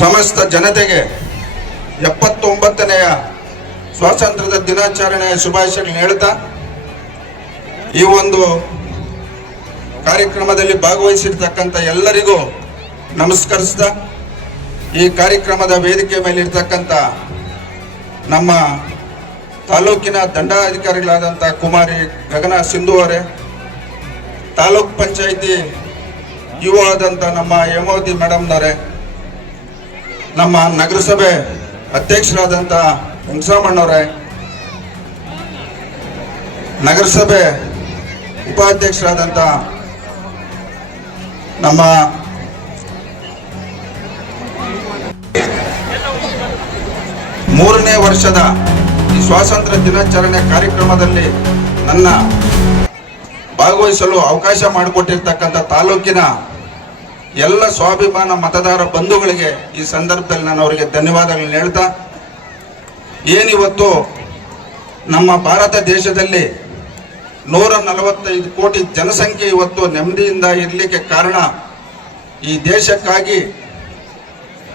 ಸಮಸ್ತ ಜನತೆಗೆ 79ನೆಯ ಸ್ವಾತಂತ್ರ್ಯದ ದಿನಾಚರಣೆಯ ಶುಭಾಶಯಗಳನ್ನು ಹೇಳ್ತಾ ಈ ಒಂದು ಕಾರ್ಯಕ್ರಮದಲ್ಲಿ ಭಾಗವಹಿಸಿರ್ತಕ್ಕಂಥ ಎಲ್ಲರಿಗೂ ನಮಸ್ಕರಿಸ್ತಾ ಈ ಕಾರ್ಯಕ್ರಮದ ವೇದಿಕೆ ಮೇಲೆ ಇರ್ತಕ್ಕಂಥ ನಮ್ಮ ತಾಲೂಕಿನ ದಂಡಾಧಿಕಾರಿಗಳಾದಂಥ ಕುಮಾರಿ ಗಗನ ಸಿಂಧು ಅವರೇ, ತಾಲೂಕ್ ಪಂಚಾಯಿತಿ ಯುವ ಆದಂಥ ನಮ್ಮ ಯಮೋದಿ ಮೇಡಮ್ನವರೇ, ನಮ್ಮ ನಗರಸಭೆ ಅಧ್ಯಕ್ಷರಾದಂಥ ಹುಣಸಮ್ಮಣ್ಣವರೇ, ನಗರಸಭೆ ಉಪಾಧ್ಯಕ್ಷರಾದಂಥ ನಮ್ಮ ಮೂರನೇ ವರ್ಷದ ಈ ಸ್ವಾತಂತ್ರ್ಯ ದಿನಾಚರಣೆ ಕಾರ್ಯಕ್ರಮದಲ್ಲಿ ನನ್ನ ಭಾಗವಹಿಸಲು ಅವಕಾಶ ಮಾಡಿಕೊಟ್ಟಿರ್ತಕ್ಕಂಥ ತಾಲೂಕಿನ ಎಲ್ಲ ಸ್ವಾಭಿಮಾನ ಮತದಾರ ಬಂಧುಗಳಿಗೆ ಈ ಸಂದರ್ಭದಲ್ಲಿ ನಾನು ಅವರಿಗೆ ಧನ್ಯವಾದಗಳನ್ನು ಹೇಳ್ತಾ, ಏನಿವತ್ತು ನಮ್ಮ ಭಾರತ ದೇಶದಲ್ಲಿ 145 ಕೋಟಿ ಜನಸಂಖ್ಯೆ ಇವತ್ತು ನೆಮ್ಮದಿಯಿಂದ ಇರಲಿಕ್ಕೆ ಕಾರಣ ಈ ದೇಶಕ್ಕಾಗಿ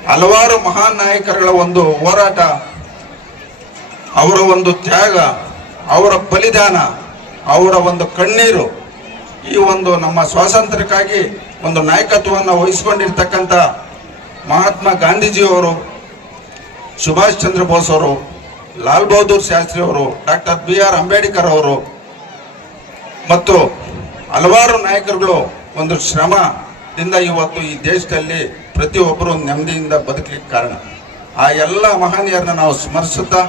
ಹಲವಾರು ಮಹಾನ್ ನಾಯಕರುಗಳ ಒಂದು ಹೋರಾಟ, ಅವರ ಒಂದು ತ್ಯಾಗ, ಅವರ ಬಲಿದಾನ, ಅವರ ಒಂದು ಕಣ್ಣೀರು, ಈ ಒಂದು ನಮ್ಮ ಸ್ವಾತಂತ್ರ್ಯಕ್ಕಾಗಿ ಒಂದು ನಾಯಕತ್ವವನ್ನು ವಹಿಸಿಕೊಂಡಿರ್ತಕ್ಕಂಥ ಮಹಾತ್ಮ ಗಾಂಧೀಜಿಯವರು, ಸುಭಾಷ್ ಚಂದ್ರ ಬೋಸ್ ಅವರು, ಲಾಲ್ ಬಹದ್ದೂರ್ ಶಾಸ್ತ್ರಿ ಅವರು, ಡಾಕ್ಟರ್ BR ಅಂಬೇಡ್ಕರ್ ಅವರು ಮತ್ತು ಹಲವಾರು ನಾಯಕರುಗಳು ಒಂದು ಶ್ರಮದಿಂದ ಇವತ್ತು ಈ ದೇಶದಲ್ಲಿ ಪ್ರತಿಯೊಬ್ಬರು ನೆಮ್ಮದಿಯಿಂದ ಬದುಕಲಿಕ್ಕೆ ಕಾರಣ. ಆ ಎಲ್ಲ ಮಹನೀಯರನ್ನ ನಾವು ಸ್ಮರಿಸುತ್ತಾ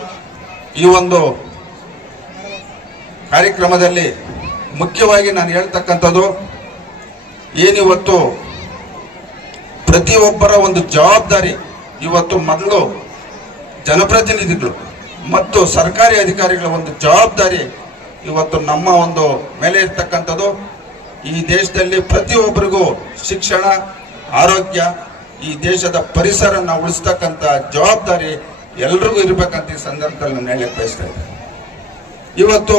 ಈ ಒಂದು ಕಾರ್ಯಕ್ರಮದಲ್ಲಿ ಮುಖ್ಯವಾಗಿ ನಾನು ಹೇಳ್ತಕ್ಕಂಥದ್ದು ಏನಿವತ್ತು ಪ್ರತಿಯೊಬ್ಬರ ಒಂದು ಜವಾಬ್ದಾರಿ, ಇವತ್ತು ಮೊದಲು ಜನಪ್ರತಿನಿಧಿಗಳು ಮತ್ತು ಸರ್ಕಾರಿ ಅಧಿಕಾರಿಗಳ ಒಂದು ಜವಾಬ್ದಾರಿ ಇವತ್ತು ನಮ್ಮ ಒಂದು ಮೇಲೆ ಇರ್ತಕ್ಕಂಥದ್ದು. ಈ ದೇಶದಲ್ಲಿ ಪ್ರತಿಯೊಬ್ಬರಿಗೂ ಶಿಕ್ಷಣ, ಆರೋಗ್ಯ, ಈ ದೇಶದ ಪರಿಸರನ ಉಳಿಸ್ತಕ್ಕಂಥ ಜವಾಬ್ದಾರಿ ಎಲ್ರಿಗೂ ಇರಬೇಕಂತ ಈ ಸಂದರ್ಭದಲ್ಲಿ ನಾನು ಹೇಳಕ್ಕೆ ಬಯಸ್ತಾ ಇದ್ದೀನಿ. ಇವತ್ತು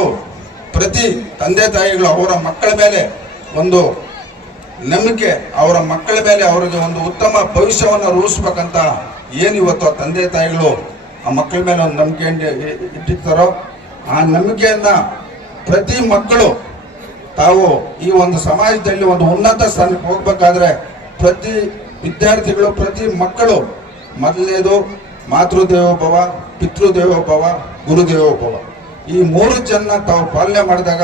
ಪ್ರತಿ ತಂದೆ ತಾಯಿಗಳು ಅವರ ಮಕ್ಕಳ ಮೇಲೆ ಒಂದು ನಂಬಿಕೆ, ಅವರ ಮಕ್ಕಳ ಮೇಲೆ ಅವರಿಗೆ ಒಂದು ಉತ್ತಮ ಭವಿಷ್ಯವನ್ನು ರೂಪಿಸ್ಬೇಕಂತ ಏನಿವತ್ತು ಆ ತಂದೆ ತಾಯಿಗಳು ಆ ಮಕ್ಕಳ ಮೇಲೆ ಒಂದು ನಂಬಿಕೆಯನ್ನು ಇಟ್ಟಿರ್ತಾರೋ, ಆ ನಂಬಿಕೆಯನ್ನ ಪ್ರತಿ ಮಕ್ಕಳು ತಾವು ಈ ಒಂದು ಸಮಾಜದಲ್ಲಿ ಒಂದು ಉನ್ನತ ಸ್ಥಾನಕ್ಕೆ ಹೋಗ್ಬೇಕಾದ್ರೆ ಪ್ರತಿ ವಿದ್ಯಾರ್ಥಿಗಳು, ಪ್ರತಿ ಮಕ್ಕಳು ಮೊದಲನೇದು ಮಾತೃದೇವೋಭವ, ಪಿತೃದೇವೋಭವ, ಗುರುದೇವೋಭವ, ಈ 3 ಜನ ತಾವು ಪಾಲನೆ ಮಾಡಿದಾಗ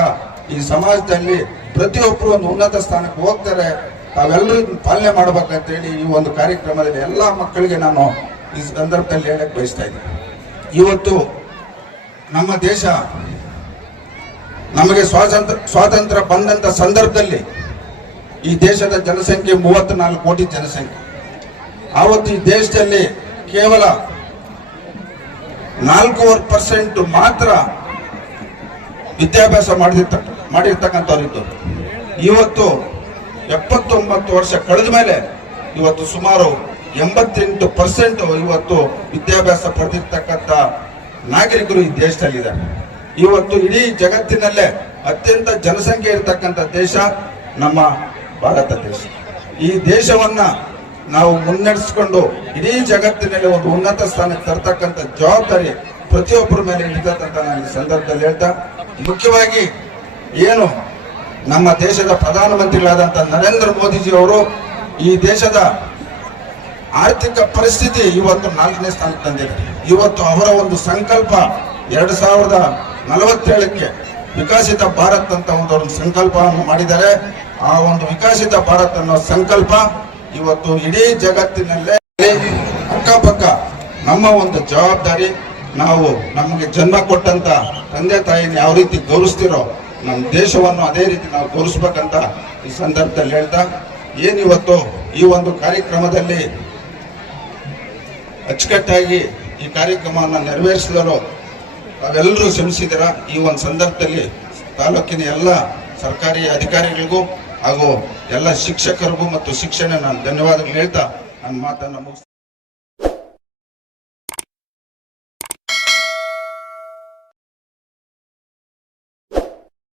ಈ ಸಮಾಜದಲ್ಲಿ ಪ್ರತಿಯೊಬ್ಬರು ಒಂದು ಉನ್ನತ ಸ್ಥಾನಕ್ಕೆ ಹೋಗ್ತಾರೆ. ತಾವೆಲ್ಲರೂ ಪಾಲನೆ ಮಾಡ್ಬೇಕಂತೇಳಿ ಈ ಒಂದು ಕಾರ್ಯಕ್ರಮದಲ್ಲಿ ಎಲ್ಲ ಮಕ್ಕಳಿಗೆ ನಾನು ಈ ಸಂದರ್ಭದಲ್ಲಿ ಹೇಳಕ್ಕೆ ಬಯಸ್ತಾ ಇದ್ದೀನಿ. ಇವತ್ತು ನಮ್ಮ ದೇಶ ನಮಗೆ ಸ್ವಾತಂತ್ರ್ಯ ಬಂದಂಥ ಸಂದರ್ಭದಲ್ಲಿ ಈ ದೇಶದ ಜನಸಂಖ್ಯೆ 34 ಕೋಟಿ ಜನಸಂಖ್ಯೆ. ಆವತ್ತು ಈ ದೇಶದಲ್ಲಿ ಕೇವಲ 4% ಮಾತ್ರ ವಿದ್ಯಾಭ್ಯಾಸ ಮಾಡಿರ್ತಕ್ಕಂಥವ್ರು ಇದ್ದರು. ಇವತ್ತು 79 ವರ್ಷ ಕಳೆದ ಮೇಲೆ ಇವತ್ತು ಸುಮಾರು 88% ಇವತ್ತು ವಿದ್ಯಾಭ್ಯಾಸ ಪಡೆದಿರ್ತಕ್ಕಂಥ ನಾಗರಿಕರು ಈ ದೇಶದಲ್ಲಿದ್ದಾರೆ. ಇವತ್ತು ಇಡೀ ಜಗತ್ತಿನಲ್ಲೇ ಅತ್ಯಂತ ಜನಸಂಖ್ಯೆ ಇರತಕ್ಕಂಥ ದೇಶ ನಮ್ಮ ಭಾರತ ದೇಶ. ಈ ದೇಶವನ್ನ ನಾವು ಮುನ್ನಡೆಸಿಕೊಂಡು ಇಡೀ ಜಗತ್ತಿನಲ್ಲಿ ಒಂದು ಉನ್ನತ ಸ್ಥಾನಕ್ಕೆ ತರ್ತಕ್ಕಂಥ ಜವಾಬ್ದಾರಿ ಪ್ರತಿಯೊಬ್ಬರ ಮೇಲೆ ಇರ್ತಕ್ಕಂಥ ನಾನು ಈ ಸಂದರ್ಭದಲ್ಲಿ ಹೇಳ್ತಾ, ಮುಖ್ಯವಾಗಿ ಏನು ನಮ್ಮ ದೇಶದ ಪ್ರಧಾನಮಂತ್ರಿಗಳಾದಂಥ ನರೇಂದ್ರ ಮೋದಿಜಿ ಅವರು ಈ ದೇಶದ ಆರ್ಥಿಕ ಪರಿಸ್ಥಿತಿ ಇವತ್ತು 4ನೇ ಸ್ಥಾನಕ್ಕೆ ತಂದಿದ್ದಾರೆ. ಇವತ್ತು ಅವರ ಒಂದು ಸಂಕಲ್ಪ 2047ಕ್ಕೆ ವಿಕಸಿತ ಭಾರತ್ ಅಂತ ಒಂದು ಸಂಕಲ್ಪವನ್ನು ಮಾಡಿದ್ದಾರೆ. ಆ ಒಂದು ವಿಕಸಿತ ಭಾರತ್ ಅನ್ನೋ ಸಂಕಲ್ಪ ಇವತ್ತು ಇಡೀ ಜಗತ್ತಿನಲ್ಲೇ ಅಕ್ಕಪಕ್ಕ ನಮ್ಮ ಒಂದು ಜವಾಬ್ದಾರಿ. ನಾವು ನಮಗೆ ಜನ್ಮ ಕೊಟ್ಟಂತ ತಂದೆ ತಾಯಿನ ಯಾವ ರೀತಿ ಗೌರವಿಸ್ತಿರೋ ನಮ್ಮ ದೇಶವನ್ನು ಅದೇ ರೀತಿ ನಾವು ಗೌರವಿಸ್ಬೇಕಂತ ಈ ಸಂದರ್ಭದಲ್ಲಿ ಹೇಳ್ತಾ, ಏನಿವತ್ತು ಈ ಒಂದು ಕಾರ್ಯಕ್ರಮದಲ್ಲಿ ಅಚ್ಚುಕಟ್ಟಾಗಿ ಈ ಕಾರ್ಯಕ್ರಮವನ್ನು ನೆರವೇರಿಸಲು ತಾವೆಲ್ಲರೂ ಶ್ರಮಿಸಿದ್ದೀರಾ. ಈ ಒಂದು ಸಂದರ್ಭದಲ್ಲಿ ತಾಲೂಕಿನ ಎಲ್ಲ ಸರ್ಕಾರಿ ಅಧಿಕಾರಿಗಳಿಗೂ ಹಾಗೂ ಎಲ್ಲ ಶಿಕ್ಷಕರಿಗೂ ಮತ್ತು ಶಿಕ್ಷಣ ನಾನು ಧನ್ಯವಾದಗಳು ಹೇಳ್ತಾ ನನ್ನ ಮಾತನ್ನು ಮುಗಿಸ್ತೀನಿ.